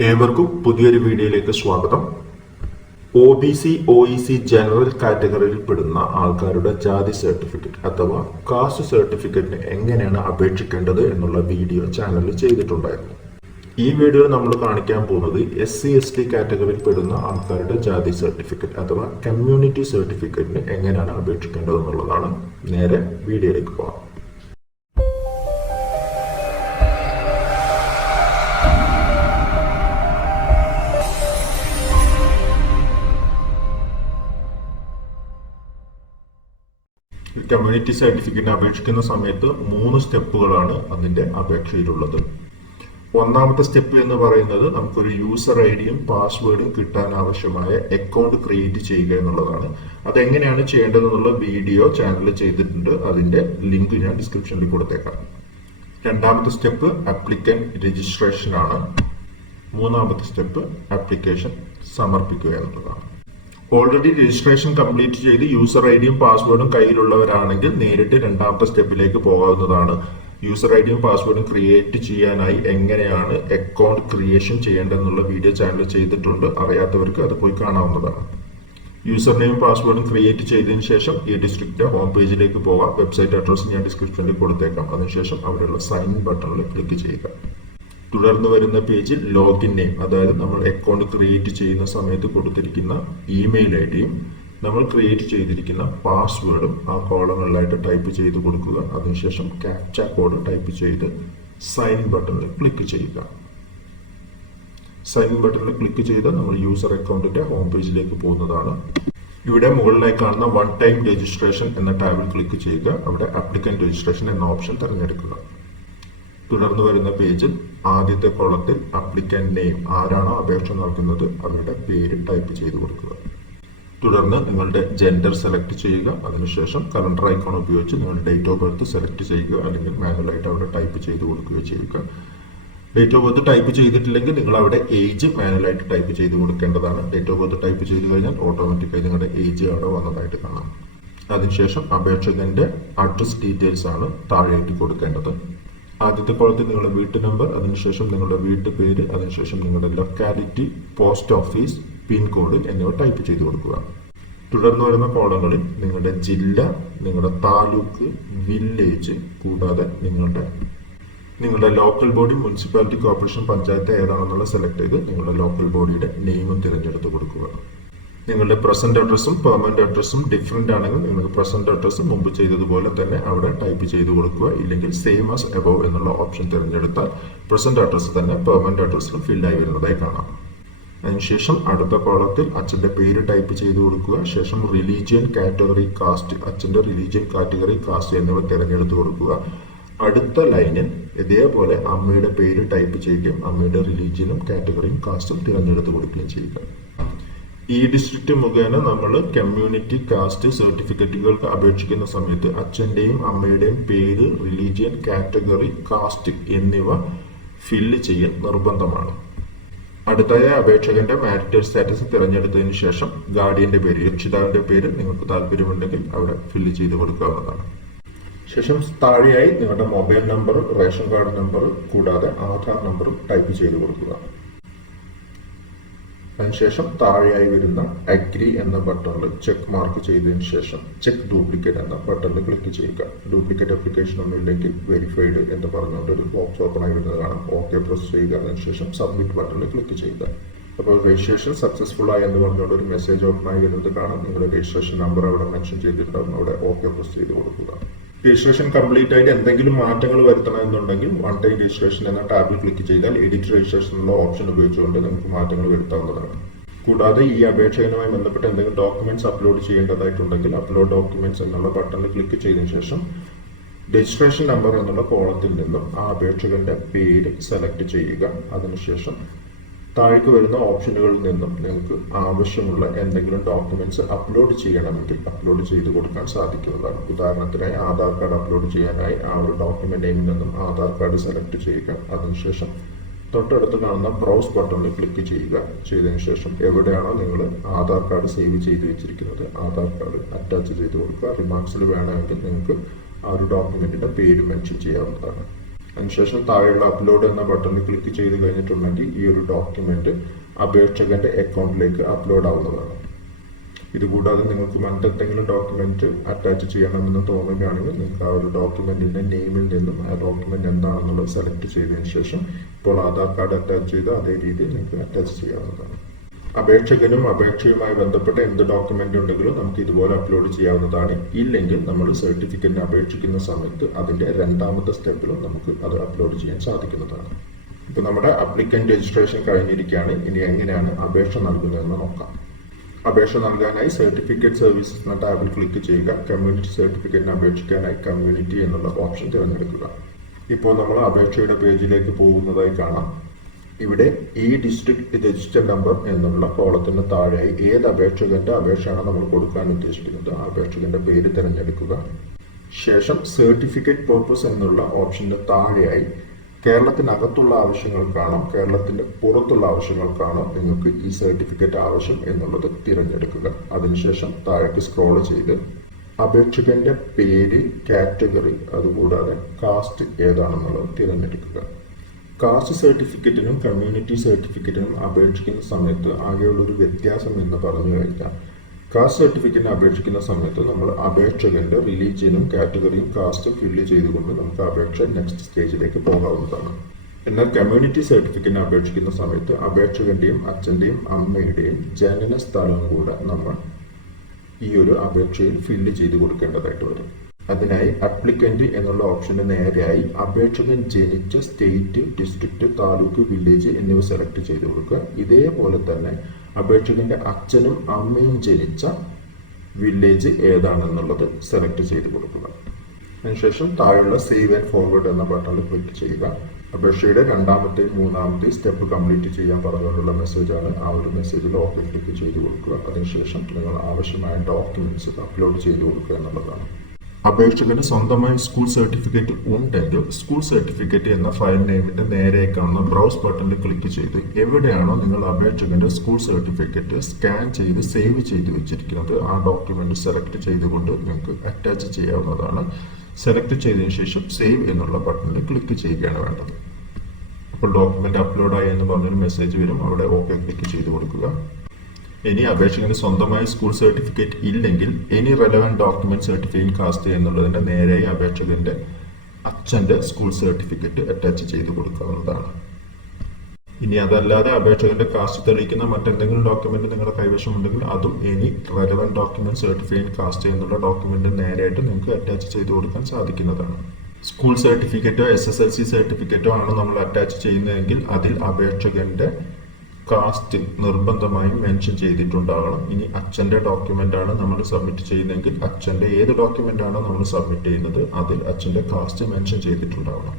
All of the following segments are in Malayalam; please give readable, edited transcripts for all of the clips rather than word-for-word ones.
ഏവർക്കും പുതിയൊരു വീഡിയോയിലേക്ക് സ്വാഗതം. OBC, OEC ജനറൽ കാറ്റഗറിയിൽ പെടുന്ന ആൾക്കാരുടെ ജാതി സർട്ടിഫിക്കറ്റ് അഥവാ കാസ്റ്റ് സർട്ടിഫിക്കറ്റിന് എങ്ങനെയാണ് അപേക്ഷിക്കേണ്ടത് എന്നുള്ള വീഡിയോ ചാനലിൽ ചെയ്തിട്ടുണ്ടായിരുന്നു. ഈ വീഡിയോ നമ്മൾ കാണിക്കാൻ പോകുന്നത് SC/ST കാറ്റഗറിയിൽ പെടുന്ന ആൾക്കാരുടെ ജാതി സർട്ടിഫിക്കറ്റ് അഥവാ കമ്മ്യൂണിറ്റി സർട്ടിഫിക്കറ്റിന് എങ്ങനെയാണ് അപേക്ഷിക്കേണ്ടത് എന്നുള്ളതാണ്. നേരെ വീഡിയോയിലേക്ക് പോകാം. കമ്മ്യൂണിറ്റി സർട്ടിഫിക്കറ്റിന് അപേക്ഷിക്കുന്ന സമയത്ത് 3 സ്റ്റെപ്പുകളാണ് അതിന്റെ അപേക്ഷയിലുള്ളത്. ഒന്നാമത്തെ സ്റ്റെപ്പ് എന്ന് പറയുന്നത് നമുക്കൊരു യൂസർ ഐഡിയും പാസ്വേഡും കിട്ടാൻ ആവശ്യമായ അക്കൗണ്ട് ക്രിയേറ്റ് ചെയ്യുക എന്നുള്ളതാണ്. അതെങ്ങനെയാണ് ചെയ്യേണ്ടതെന്നുള്ള വീഡിയോ ചാനലിൽ ചെയ്തിട്ടുണ്ട്. അതിന്റെ ലിങ്ക് ഞാൻ ഡിസ്ക്രിപ്ഷനിൽ കൊടുത്തേക്കാം. രണ്ടാമത്തെ സ്റ്റെപ്പ് ആപ്ലിക്കൻ രജിസ്ട്രേഷൻ ആണ്. മൂന്നാമത്തെ സ്റ്റെപ്പ് ആപ്ലിക്കേഷൻ സമർപ്പിക്കുക എന്നുള്ളതാണ്. ഓൾറെഡി രജിസ്ട്രേഷൻ കംപ്ലീറ്റ് ചെയ്ത് യൂസർ ഐഡിയും പാസ്വേഡും കയ്യിലുള്ളവരാണെങ്കിൽ നേരിട്ട് രണ്ടാമത്തെ സ്റ്റെപ്പിലേക്ക് പോകാവുന്നതാണ്. യൂസർ ഐഡിയും പാസ്വേഡും ക്രിയേറ്റ് ചെയ്യാനായി എങ്ങനെയാണ് അക്കൗണ്ട് ക്രിയേഷൻ ചെയ്യേണ്ടതെന്നുള്ള വീഡിയോ ചാനൽ ചെയ്തിട്ടുണ്ട്. അറിയാത്തവർക്ക് അത് പോയി കാണാവുന്നതാണ്. യൂസർ നെയിം പാസ്വേഡും ക്രിയേറ്റ് ചെയ്തതിനു ശേഷം ഈ ഡിസ്ട്രിക്റ്റിന്റെ ഹോം പേജിലേക്ക് പോകാം. വെബ്സൈറ്റ് അഡ്രസ് ഞാൻ ഡിസ്ക്രിപ്ഷനിൽ കൊടുത്തേക്കാം. അതിനുശേഷം അവിടെയുള്ള സൈൻ ബട്ടണിൽ ക്ലിക്ക് ചെയ്യുക. തുടർന്ന് വരുന്ന പേജിൽ ലോഗിൻ നെയിം, അതായത് നമ്മൾ അക്കൗണ്ട് ക്രിയേറ്റ് ചെയ്യുന്ന സമയത്ത് കൊടുത്തിരിക്കുന്ന ഇമെയിൽ ഐഡിയും നമ്മൾ ക്രിയേറ്റ് ചെയ്തിരിക്കുന്ന പാസ്വേഡും ആ കോളങ്ങളിലായിട്ട് ടൈപ്പ് ചെയ്ത് കൊടുക്കുക. അതിനുശേഷം ക്യാപ്ച കോഡ് ടൈപ്പ് ചെയ്ത് സൈൻ ബട്ടണിൽ ക്ലിക്ക് ചെയ്യുക. സൈൻ ബട്ടണിൽ ക്ലിക്ക് ചെയ്ത് നമ്മൾ യൂസർ അക്കൗണ്ടിന്റെ ഹോം പേജിലേക്ക് പോകുന്നതാണ്. ഇവിടെ മുകളിലായി കാണുന്ന വൺ ടൈം രജിസ്ട്രേഷൻ എന്ന ടാബിൽ ക്ലിക്ക് ചെയ്യുക. അവിടെ ആപ്ലിക്കൻ രജിസ്ട്രേഷൻ എന്ന ഓപ്ഷൻ തിരഞ്ഞെടുക്കുക. തുടർന്ന് വരുന്ന പേജിൽ ആദ്യത്തെ കോളത്തിൽ ആപ്ലിക്കൻ നെയിം, ആരാണോ അപേക്ഷ നൽകുന്നത് അവരുടെ പേര് ടൈപ്പ് ചെയ്ത് കൊടുക്കുക. തുടർന്ന് നിങ്ങളുടെ ജെൻഡർ സെലക്ട് ചെയ്യുക. അതിനുശേഷം കലണ്ടർ ഐക്കോൺ ഉപയോഗിച്ച് നിങ്ങളുടെ ഡേറ്റ് ഓഫ് ബർത്ത് സെലക്ട് ചെയ്യുക, അല്ലെങ്കിൽ മാനുവലായിട്ട് അവിടെ ടൈപ്പ് ചെയ്ത് കൊടുക്കുകയോ ചെയ്യുക. ഡേറ്റ് ഓഫ് ബർത്ത് ടൈപ്പ് ചെയ്തിട്ടില്ലെങ്കിൽ നിങ്ങൾ അവിടെ ഏജ് മാനുവലായിട്ട് ടൈപ്പ് ചെയ്ത് കൊടുക്കേണ്ടതാണ്. ഡേറ്റ് ഓഫ് ബർത്ത് ടൈപ്പ് ചെയ്ത് കഴിഞ്ഞാൽ ഓട്ടോമാറ്റിക്കായി നിങ്ങളുടെ ഏജ് അവിടെ വന്നതായിട്ട് കാണാം. അതിനുശേഷം അപേക്ഷകന്റെ അഡ്രസ് ഡീറ്റെയിൽസ് ആണ് താഴെയായിട്ട് കൊടുക്കേണ്ടത്. ആദ്യത്തെ കോളത്തിൽ നിങ്ങളുടെ വീട്ടു നമ്പർ, അതിനുശേഷം നിങ്ങളുടെ വീട്ടുപേര്, അതിനുശേഷം നിങ്ങളുടെ ലൊക്കാലിറ്റി, പോസ്റ്റ് ഓഫീസ്, പിൻകോഡ് എന്നിവ ടൈപ്പ് ചെയ്ത് കൊടുക്കുക. തുടർന്ന് വരുന്ന കോളങ്ങളിൽ നിങ്ങളുടെ ജില്ല, നിങ്ങളുടെ താലൂക്ക്, വില്ലേജ്, കൂടാതെ നിങ്ങളുടെ local body, municipality, corporation, panchayat ഏതാണെന്നുള്ള സെലക്ട് ചെയ്ത് നിങ്ങളുടെ ലോക്കൽ ബോഡിയുടെ നെയിമും തിരഞ്ഞെടുത്ത് കൊടുക്കുക. നിങ്ങളുടെ പ്രസന്റ് അഡ്രസ്സും പെർമനന്റ് അഡ്രസ്സും ഡിഫറെന്റ് ആണെങ്കിൽ നിങ്ങൾക്ക് പ്രസന്റ് അഡ്രസ്സ് മുമ്പ് ചെയ്തതുപോലെ തന്നെ അവിടെ ടൈപ്പ് ചെയ്ത് കൊടുക്കുക. ഇല്ലെങ്കിൽ സെയിം ആസ് എബവ് എന്നുള്ള ഓപ്ഷൻ തിരഞ്ഞെടുത്താൽ പ്രസന്റ് അഡ്രസ്സ് തന്നെ പെർമനന്റ് അഡ്രസ്സിൽ ഫില്ലായി വരുന്നതായി കാണാം. അതിനുശേഷം അടുത്ത കോളത്തിൽ അച്ഛന്റെ പേര് ടൈപ്പ് ചെയ്ത് കൊടുക്കുക. ശേഷം റിലീജിയൻ, കാറ്റഗറി, കാസ്റ്റ്, അച്ഛന്റെ റിലീജിയൻ, കാറ്റഗറി, കാസ്റ്റ് എന്നിവ തിരഞ്ഞെടുത്ത് കൊടുക്കുക. അടുത്ത ലൈനിൽ ഇതേപോലെ അമ്മയുടെ പേര് ടൈപ്പ് ചെയ്യുകയും അമ്മയുടെ റിലീജിയനും കാറ്റഗറിയും കാസ്റ്റും തിരഞ്ഞെടുത്ത് കൊടുക്കുകയും ചെയ്യുക. ഈ ഡിസ്ട്രിക്റ്റ് മുഖേന നമ്മൾ കമ്മ്യൂണിറ്റി കാസ്റ്റ് സർട്ടിഫിക്കറ്റുകൾക്ക് അപേക്ഷിക്കുന്ന സമയത്ത് അച്ഛന്റെയും അമ്മയുടെയും പേര്, റിലീജിയൻ, കാറ്റഗറി, കാസ്റ്റ് എന്നിവ ഫില്ല് ചെയ്യൽ നിർബന്ധമാണ്. അടുത്തായ അപേക്ഷകന്റെ മാരിറ്റൽ സ്റ്റാറ്റസ് തിരഞ്ഞെടുത്തതിന് ശേഷം ഗാർഡിയന്റെ പേര്, രക്ഷിതാവിന്റെ പേര് നിങ്ങൾക്ക് താല്പര്യമുണ്ടെങ്കിൽ അവിടെ ഫില്ല് ചെയ്ത് കൊടുക്കാവുന്നതാണ്. ശേഷം താഴെയായി നിങ്ങളുടെ mobile number, ration card number, കൂടാതെ ആധാർ നമ്പറും ടൈപ്പ് ചെയ്ത് കൊടുക്കുക. അതിനുശേഷം താഴെയായി വരുന്ന അഗ്രി എന്ന ബട്ടണിൽ ചെക്ക് മാർക്ക് ചെയ്തതിനു ശേഷം ചെക്ക് ഡ്യൂപ്ലിക്കേറ്റ് എന്ന ബട്ടണിൽ ക്ലിക്ക് ചെയ്യുക. ഡ്യൂപ്ലിക്കേറ്റ് ആപ്ലിക്കേഷൻ ഒന്നും ഇല്ലെങ്കിൽ വെരിഫൈഡ് എന്ന് പറഞ്ഞുകൊണ്ട് ഒരു ബോക്സ് ഓപ്പൺ ആയി വരുന്നത് കാണാം. ഓക്കെ പ്രസ് ചെയ്യുക. അതിനുശേഷം സബ്മിറ്റ് ബട്ടണിൽ ക്ലിക്ക് ചെയ്യുക. അപ്പോൾ രജിസ്ട്രേഷൻ സക്സസ്ഫുൾ ആയി എന്ന് പറഞ്ഞുകൊണ്ട് ഒരു മെസ്സേജ് ഓപ്പൺ ആയി വരുന്നത് കാണാം. നിങ്ങളുടെ രജിസ്ട്രേഷൻ നമ്പർ അവിടെ മെൻഷൻ ചെയ്തിട്ടുണ്ടാകും. അവിടെ ഓക്കെ പ്രസ് ചെയ്ത് കൊടുക്കുക. രജിസ്ട്രേഷൻ കംപ്ലീറ്റ് ആയിട്ട് എന്തെങ്കിലും മാറ്റങ്ങൾ വരുത്തണമെന്നുണ്ടെങ്കിൽ വൺ ടൈം രജിസ്ട്രേഷൻ എന്ന ടാബിൽ ക്ലിക്ക് ചെയ്താൽ എഡിറ്റ് രജിസ്ട്രേഷൻ എന്നുള്ള ഓപ്ഷൻ ഉപയോഗിച്ചുകൊണ്ട് നമുക്ക് മാറ്റങ്ങൾ വരുത്താവുന്നതാണ്. കൂടാതെ ഈ അപേക്ഷകനുമായി ബന്ധപ്പെട്ട എന്തെങ്കിലും ഡോക്യുമെന്റ്സ് അപ്ലോഡ് ചെയ്യേണ്ടതായിട്ടുണ്ടെങ്കിൽ അപ്ലോഡ് ഡോക്യുമെന്റ്സ് എന്നുള്ള ബട്ടണിൽ ക്ലിക്ക് ചെയ്തതിനു ശേഷം രജിസ്ട്രേഷൻ നമ്പർ എന്നുള്ള കോളത്തിൽ നിന്നും ആ അപേക്ഷകന്റെ പേര് സെലക്ട് ചെയ്യുക. അതിനുശേഷം താഴേക്ക് വരുന്ന ഓപ്ഷനുകളിൽ നിന്നും നിങ്ങൾക്ക് ആവശ്യമുള്ള എന്തെങ്കിലും ഡോക്യുമെന്റ്സ് അപ്ലോഡ് ചെയ്യണമെങ്കിൽ അപ്ലോഡ് ചെയ്ത് കൊടുക്കാൻ സാധിക്കുന്നതാണ്. ഉദാഹരണത്തിനായി ആധാർ കാർഡ് അപ്ലോഡ് ചെയ്യാനായി ആ ഒരു ഡോക്യുമെന്റ് നെയിമിൽ നിന്നും ആധാർ കാർഡ് സെലക്ട് ചെയ്യുക. അതിനുശേഷം തൊട്ടടുത്ത് കാണുന്ന ബ്രൗസ് ബട്ടണിൽ ക്ലിക്ക് ചെയ്യുക. ചെയ്തതിനു ശേഷം എവിടെയാണോ നിങ്ങൾ ആധാർ കാർഡ് സേവ് ചെയ്ത് വെച്ചിരിക്കുന്നത് ആധാർ കാർഡ് അറ്റാച്ച് ചെയ്ത് കൊടുക്കുക. റിമാർക്സിൽ വേണമെങ്കിൽ നിങ്ങൾക്ക് ആ ഒരു ഡോക്യുമെന്റിന്റെ പേര് മെൻഷൻ ചെയ്യാവുന്നതാണ്. അതിനുശേഷം താഴെയുള്ള അപ്ലോഡ് എന്ന ബട്ടണിൽ ക്ലിക്ക് ചെയ്ത് കഴിഞ്ഞിട്ടുണ്ടെങ്കിൽ ഈ ഒരു ഡോക്യുമെന്റ് അപേക്ഷകന്റെ അക്കൗണ്ടിലേക്ക് അപ്ലോഡ് ആവുന്നതാണ്. ഇതുകൂടാതെ നിങ്ങൾക്ക് മറ്റെന്തെങ്കിലും ഡോക്യുമെന്റ് അറ്റാച്ച് ചെയ്യണമെന്ന് തോന്നുകയാണെങ്കിൽ നിങ്ങൾക്ക് ആ ഒരു ഡോക്യുമെന്റിന്റെ നെയിമിൽ നിന്നും ആ ഡോക്യുമെന്റ് എന്താണെന്നുള്ളത് സെലക്ട് ചെയ്തതിനു ശേഷം ഇപ്പോൾ ആധാർ കാർഡ് അറ്റാച്ച് ചെയ്ത് അതേ രീതിയിൽ നിങ്ങൾക്ക് അറ്റാച്ച് ചെയ്യാവുന്നതാണ്. അപേക്ഷകനും അപേക്ഷയുമായി ബന്ധപ്പെട്ട എന്ത് ഡോക്യുമെന്റ് ഉണ്ടെങ്കിലും നമുക്ക് ഇതുപോലെ അപ്ലോഡ് ചെയ്യാവുന്നതാണ്. ഇല്ലെങ്കിൽ നമ്മൾ സർട്ടിഫിക്കറ്റിന് അപേക്ഷിക്കുന്ന സമയത്ത് അതിന്റെ രണ്ടാമത്തെ സ്റ്റെപ്പിലും നമുക്ക് അത് അപ്ലോഡ് ചെയ്യാൻ സാധിക്കുന്നതാണ്. ഇപ്പൊ നമ്മുടെ അപ്ലിക്കന്റ് രജിസ്ട്രേഷൻ കഴിഞ്ഞിരിക്കുകയാണ്. ഇനി എങ്ങനെയാണ് അപേക്ഷ നൽകുന്നതെന്ന് നോക്കാം. അപേക്ഷ നൽകാനായി സർട്ടിഫിക്കറ്റ് സർവീസസ് എന്ന ടാബിൽ ക്ലിക്ക് ചെയ്യുക. കമ്മ്യൂണിറ്റി സർട്ടിഫിക്കറ്റിന് അപേക്ഷിക്കാനായി കമ്മ്യൂണിറ്റി എന്നുള്ള ഓപ്ഷൻ തിരഞ്ഞെടുക്കുക. ഇപ്പോൾ നമ്മൾ അപേക്ഷയുടെ പേജിലേക്ക് പോകുന്നതായി കാണാം. ഇവിടെ ഈ ഡിസ്ട്രിക്ട് രജിസ്റ്റർ നമ്പർ എന്നുള്ള കോളത്തിന് താഴെയായി ഏത് അപേക്ഷകന്റെ അപേക്ഷയാണ് നമ്മൾ കൊടുക്കാൻ ഉദ്ദേശിക്കുന്നത് ആ അപേക്ഷകന്റെ പേര് തിരഞ്ഞെടുക്കുക. ശേഷം സർട്ടിഫിക്കറ്റ് പർപ്പസ് എന്നുള്ള ഓപ്ഷന്റെ താഴെയായി കേരളത്തിനകത്തുള്ള ആവശ്യങ്ങൾക്കാണോ കേരളത്തിന്റെ പുറത്തുള്ള ആവശ്യങ്ങൾക്കാണോ നിങ്ങൾക്ക് ഈ സർട്ടിഫിക്കറ്റ് ആവശ്യം എന്നുള്ളത് തിരഞ്ഞെടുക്കുക. അതിനുശേഷം താഴേക്ക് സ്ക്രോൾ ചെയ്ത് അപേക്ഷകന്റെ പേര്, കാറ്റഗറി, അതുകൂടാതെ കാസ്റ്റ് ഏതാണെന്നുള്ളത് തിരഞ്ഞെടുക്കുക. കാസ്റ്റ് സർട്ടിഫിക്കറ്റിനും കമ്മ്യൂണിറ്റി സർട്ടിഫിക്കറ്റിനും അപേക്ഷിക്കുന്ന സമയത്ത് ആകെയുള്ളൊരു വ്യത്യാസം എന്ന് പറഞ്ഞു കഴിഞ്ഞാൽ കാസ്റ്റ് സർട്ടിഫിക്കറ്റിന് അപേക്ഷിക്കുന്ന സമയത്ത് നമ്മൾ അപേക്ഷകന്റെ റിലീജിയനും കാറ്റഗറിയും കാസ്റ്റും ഫില്ല് ചെയ്തുകൊണ്ട് നമുക്ക് അപേക്ഷ നെക്സ്റ്റ് സ്റ്റേജിലേക്ക് പോകാവുന്നതാണ്. എന്നാൽ കമ്മ്യൂണിറ്റി സർട്ടിഫിക്കറ്റിന് അപേക്ഷിക്കുന്ന സമയത്ത് അപേക്ഷകന്റെയും അച്ഛന്റെയും അമ്മയുടെയും ജനന സ്ഥലം കൂടെ നമ്മൾ ഈ ഒരു അപേക്ഷയിൽ ഫില്ല് ചെയ്ത് കൊടുക്കേണ്ടതായിട്ട് വരും. അതിനായി അപ്ലിക്കന്റ് എന്നുള്ള ഓപ്ഷന് നേരെയായി അപേക്ഷകൻ ജനിച്ച സ്റ്റേറ്റ്, ഡിസ്ട്രിക്ട്, താലൂക്ക്, വില്ലേജ് എന്നിവ സെലക്ട് ചെയ്ത് കൊടുക്കുക. ഇതേപോലെ തന്നെ അപേക്ഷകന്റെ അച്ഛനും അമ്മയും ജനിച്ച വില്ലേജ് ഏതാണെന്നുള്ളത് സെലക്ട് ചെയ്ത് കൊടുക്കുക. അതിനുശേഷം താഴെയുള്ള സേവ് ആൻഡ് ഫോർവേഡ് എന്ന ബട്ടണിൽ ക്ലിക്ക് ചെയ്യുക. അപേക്ഷയുടെ രണ്ടാമത്തെയും മൂന്നാമത്തെയും സ്റ്റെപ്പ് കംപ്ലീറ്റ് ചെയ്യാൻ പറഞ്ഞുകൊണ്ടുള്ള മെസ്സേജാണ്. ആ ഒരു മെസ്സേജിൽ ഓക്കെ ക്ലിക്ക് ചെയ്ത് കൊടുക്കുക. അതിനുശേഷം നിങ്ങൾ ആവശ്യമായ ഡോക്യുമെന്റ്സ് അപ്ലോഡ് ചെയ്ത് കൊടുക്കുക എന്നുള്ളതാണ്. അപേക്ഷകന് സ്വന്തമായി സ്കൂൾ സർട്ടിഫിക്കറ്റ് ഉണ്ടെങ്കിൽ സ്കൂൾ സർട്ടിഫിക്കറ്റ് എന്ന ഫയൽ നെയിമിന്റെ നേരെ കാണുന്ന ബ്രൗസ് ബട്ടണിൽ ക്ലിക്ക് ചെയ്ത് എവിടെയാണോ നിങ്ങൾ അപേക്ഷകന്റെ സ്കൂൾ സർട്ടിഫിക്കറ്റ് സ്കാൻ ചെയ്ത് സേവ് ചെയ്ത് വെച്ചിരിക്കുന്നത് ആ ഡോക്യുമെന്റ് സെലക്ട് ചെയ്തുകൊണ്ട് നിങ്ങൾക്ക് അറ്റാച്ച് ചെയ്യാവുന്നതാണ്. സെലക്ട് ചെയ്തതിനു ശേഷം സേവ് എന്നുള്ള ബട്ടണിൽ ക്ലിക്ക് ചെയ്യുകയാണ് വേണ്ടത്. അപ്പോൾ ഡോക്യുമെന്റ് അപ്ലോഡായി എന്ന് പറഞ്ഞൊരു മെസ്സേജ് വരും. അവിടെ ഓക്കെ ക്ലിക്ക് ചെയ്ത് കൊടുക്കുക. ഇനി അപേക്ഷകന് സ്വന്തമായി സ്കൂൾ സർട്ടിഫിക്കറ്റ് ഇല്ലെങ്കിൽ any relevant document certificate cast എന്നുള്ളതിന്റെ നേരെയായി അപേക്ഷകന്റെ അച്ഛന്റെ സ്കൂൾ സർട്ടിഫിക്കറ്റ് അറ്റാച്ച് ചെയ്ത് കൊടുക്കാവുന്നതാണ്. ഇനി അതല്ലാതെ അപേക്ഷകന്റെ കാസ്റ്റ് തെളിയിക്കുന്ന മറ്റെന്തെങ്കിലും ഡോക്യുമെന്റ് നിങ്ങളുടെ കൈവശമുണ്ടെങ്കിൽ അതും any relevant document certificate cast എന്നുള്ള ഡോക്യുമെന്റ് നേരെയായിട്ട് നിങ്ങൾക്ക് അറ്റാച്ച് ചെയ്ത് കൊടുക്കാൻ സാധിക്കുന്നതാണ്. സ്കൂൾ സർട്ടിഫിക്കറ്റോ SSLC സർട്ടിഫിക്കറ്റോ ആണ് നമ്മൾ അറ്റാച്ച് ചെയ്യുന്നതെങ്കിൽ അതിൽ അപേക്ഷകന്റെ കാസ്റ്റ് നിർബന്ധമായും മെൻഷൻ ചെയ്തിട്ടുണ്ടാകണം. ഇനി അച്ഛന്റെ ഡോക്യുമെന്റ് ആണ് നമ്മൾ സബ്മിറ്റ് ചെയ്യുന്നതെങ്കിൽ അച്ഛന്റെ ഏത് ഡോക്യുമെന്റ് ആണോ നമ്മൾ സബ്മിറ്റ് ചെയ്യുന്നത് അതിൽ അച്ഛന്റെ കാസ്റ്റ് മെൻഷൻ ചെയ്തിട്ടുണ്ടാകണം.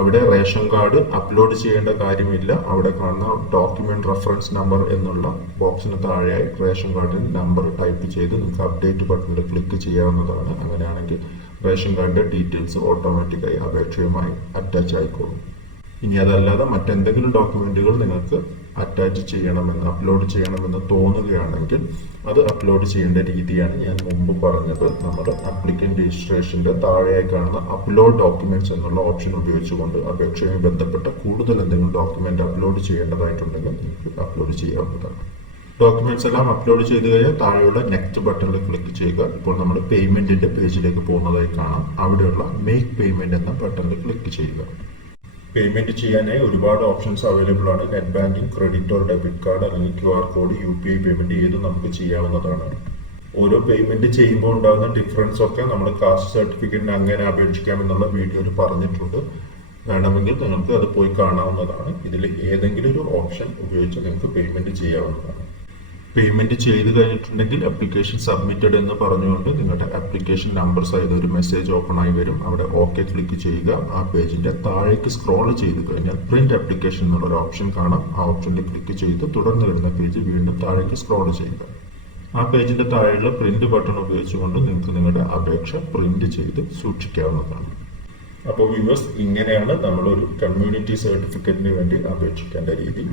അവിടെ റേഷൻ കാർഡ് അപ്ലോഡ് ചെയ്യേണ്ട കാര്യമില്ല. അവിടെ കാണുന്ന ഡോക്യുമെന്റ് റെഫറൻസ് നമ്പർ എന്നുള്ള ബോക്സിന് താഴെയായി റേഷൻ കാർഡിന്റെ നമ്പർ ടൈപ്പ് ചെയ്ത് നിങ്ങൾക്ക് അപ്ഡേറ്റ് ബട്ടണിൽ ക്ലിക്ക് ചെയ്യാവുന്നതാണ്. അങ്ങനെയാണെങ്കിൽ റേഷൻ കാർഡിന്റെ ഡീറ്റെയിൽസ് ഓട്ടോമാറ്റിക്കായി അപേക്ഷയുമായി അറ്റാച്ച് ആയിക്കോളും. ഇനി അതല്ലാതെ മറ്റെന്തെങ്കിലും ഡോക്യുമെന്റുകൾ നിങ്ങൾക്ക് അറ്റാച്ച് ചെയ്യണമെന്ന് അപ്ലോഡ് ചെയ്യണമെന്ന് തോന്നുകയാണെങ്കിൽ അത് അപ്ലോഡ് ചെയ്യേണ്ട രീതിയാണ് ഞാൻ മുമ്പ് പറഞ്ഞത്. നമ്മുടെ അപ്ലിക്കന്റ് രജിസ്ട്രേഷന്റെ താഴെയായി കാണുന്ന അപ്ലോഡ് ഡോക്യുമെന്റ്സ് എന്നുള്ള ഓപ്ഷൻ ഉപയോഗിച്ചുകൊണ്ട് അപേക്ഷയുമായി ബന്ധപ്പെട്ട കൂടുതൽ എന്തെങ്കിലും ഡോക്യുമെന്റ് അപ്ലോഡ് ചെയ്യേണ്ടതായിട്ടുണ്ടെങ്കിൽ നിങ്ങൾക്ക് അപ്ലോഡ് ചെയ്യാവുന്നതാണ്. ഡോക്യുമെന്റ്സ് എല്ലാം അപ്ലോഡ് ചെയ്ത് കഴിഞ്ഞാൽ താഴെയുള്ള നെക്സ്റ്റ് ബട്ടണിൽ ക്ലിക്ക് ചെയ്യുക. ഇപ്പോൾ നമ്മൾ പേയ്മെന്റിന്റെ പേജിലേക്ക് പോകുന്നതായി കാണാം. അവിടെയുള്ള മേക്ക് പേയ്മെന്റ് എന്ന ബട്ടണിൽ ക്ലിക്ക് ചെയ്യുക. പേയ്മെന്റ് ചെയ്യാനായി ഒരുപാട് ഓപ്ഷൻസ് അവൈലബിൾ ആണ്. Net banking, credit or debit card അല്ലെങ്കിൽ QR കോഡ്, UPI പേയ്മെന്റ് ഏതും നമുക്ക് ചെയ്യാവുന്നതാണ്. ഓരോ പേയ്മെന്റ് ചെയ്യുമ്പോൾ ഉണ്ടാകുന്ന ഡിഫറൻസ് ഒക്കെ നമ്മൾ കാസ്റ്റ് സർട്ടിഫിക്കറ്റിന് അങ്ങനെ അപേക്ഷിക്കാം എന്നുള്ള വീഡിയോയിൽ പറഞ്ഞിട്ടുണ്ട്. വേണമെങ്കിൽ നിങ്ങൾക്ക് അത് പോയി കാണാവുന്നതാണ്. ഇതിൽ ഏതെങ്കിലും ഒരു ഓപ്ഷൻ ഉപയോഗിച്ച് നിങ്ങൾക്ക് പേയ്മെന്റ് ചെയ്യാവുന്നതാണ്. പേയ്മെന്റ് ചെയ്ത് കഴിഞ്ഞിട്ടുണ്ടെങ്കിൽ ആപ്ലിക്കേഷൻ സബ്മിറ്റഡ് എന്ന് പറഞ്ഞുകൊണ്ട് നിങ്ങളുടെ ആപ്ലിക്കേഷൻ നമ്പർ സഹിതം ഒരു മെസ്സേജ് ഓപ്പൺ ആയി വരും. അവിടെ ഓക്കെ ക്ലിക്ക് ചെയ്യുക. ആ പേജിന്റെ താഴേക്ക് സ്ക്രോൾ ചെയ്ത് കഴിഞ്ഞാൽ പ്രിന്റ് ആപ്ലിക്കേഷൻ എന്നുള്ള ഒരു ഓപ്ഷൻ കാണാം. ആ ഓപ്ഷനിൽ ക്ലിക്ക് ചെയ്ത് തുടർന്ന് വരുന്ന പേജ് വീണ്ടും താഴേക്ക് സ്ക്രോൾ ചെയ്യുക. ആ പേജിന്റെ താഴെയുള്ള പ്രിന്റ് ബട്ടൺ ഉപയോഗിച്ചുകൊണ്ട് നിങ്ങൾക്ക് നിങ്ങളുടെ അപേക്ഷ പ്രിന്റ് ചെയ്ത് സൂക്ഷിക്കാവുന്നതാണ്. അപ്പോൾ വ്യൂവേഴ്സ്, ഇങ്ങനെയാണ് നമ്മളൊരു കമ്മ്യൂണിറ്റി സർട്ടിഫിക്കറ്റിന് വേണ്ടി അപേക്ഷിക്കേണ്ട രീതി.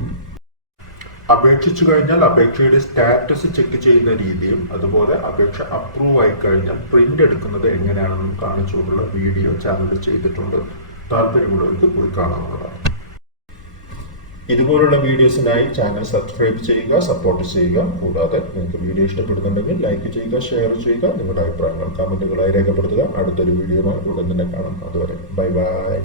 അപേക്ഷിച്ചു കഴിഞ്ഞാൽ അപേക്ഷയുടെ സ്റ്റാറ്റസ് ചെക്ക് ചെയ്യുന്ന രീതിയും അതുപോലെ അപേക്ഷ അപ്രൂവ് ആയി കഴിഞ്ഞാൽ പ്രിന്റ് എടുക്കുന്നത് എങ്ങനെയാണെന്നും കാണിച്ചുകൊണ്ടുള്ള വീഡിയോ ചാനലിൽ ചെയ്തിട്ടുണ്ട്. താല്പര്യമുള്ളവർക്ക് പോയി കാണാവുന്നതാണ്. ഇതുപോലുള്ള വീഡിയോസിനായി ചാനൽ സബ്സ്ക്രൈബ് ചെയ്യുക, സപ്പോർട്ട് ചെയ്യുക. കൂടാതെ നിങ്ങൾക്ക് വീഡിയോ ഇഷ്ടപ്പെടുന്നുണ്ടെങ്കിൽ ലൈക്ക് ചെയ്യുക, ഷെയർ ചെയ്യുക. നിങ്ങളുടെ അഭിപ്രായങ്ങൾ കമന്റുകളായി രേഖപ്പെടുത്തുക. അടുത്തൊരു വീഡിയോയുമായി ഉടൻ തന്നെ കാണാം. അതുവരെ ബൈ ബൈ.